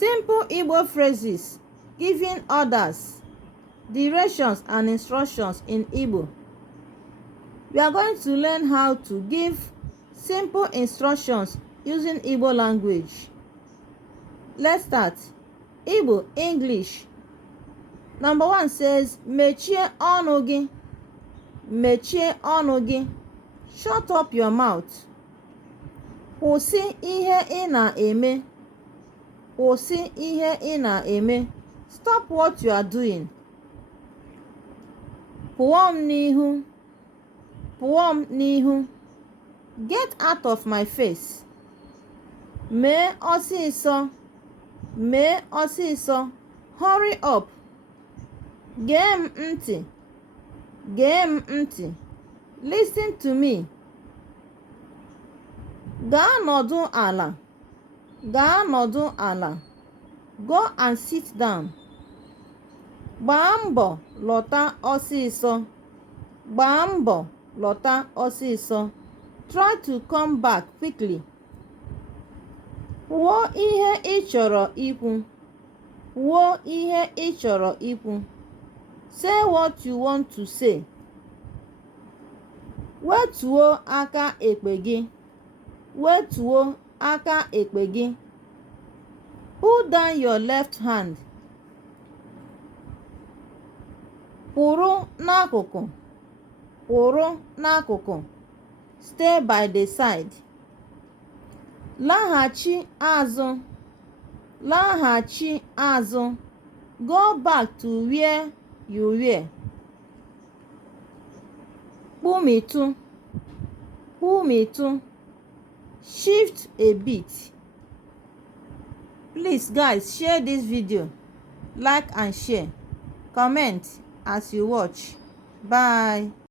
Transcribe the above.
Simple Igbo phrases giving orders, directions, and instructions in Igbo. We are going to learn how to give simple instructions using Igbo language. Let's start. Igbo English. Number 1 says, Mechie ọnụ gị. Mechie ọnụ gị. Shut up your mouth. Kwụsị ihe ị na-eme. Kwụsị ihe ị na-eme. Stop what you are doing. Pụọ m n'ihu. Pụọ m n'ihu. Get out of my face. Mee ọsịsọ. Mee ọsịsọ. Hurry up. Gee m ntị. Gee m ntị. Listen to me. Gaa nọdụ ala. Gaa nọdụ ala. Go and sit down. Gbaa mbọ lọta ọsịsọ. Gbaa mbọ lọta ọsịsọ. Try to come back quickly. Kwuo ihe ị chọrọ ikwu. Kwuo ihe ị chọrọ ikwu. Say what you want to say. Wetuo aka ekpe gị. Wetuo aka ekpe gị. Put down your left hand. Kwụrụ n'akụkụ. Kwụrụ n'akụkụ. Stay by the side. Laghachi azụ. Laghachi azụ. Go back to where you were. Kpumitu. Kpumitu. Shift a bit. Please guys, share this video, like and share, comment as you watch. Bye.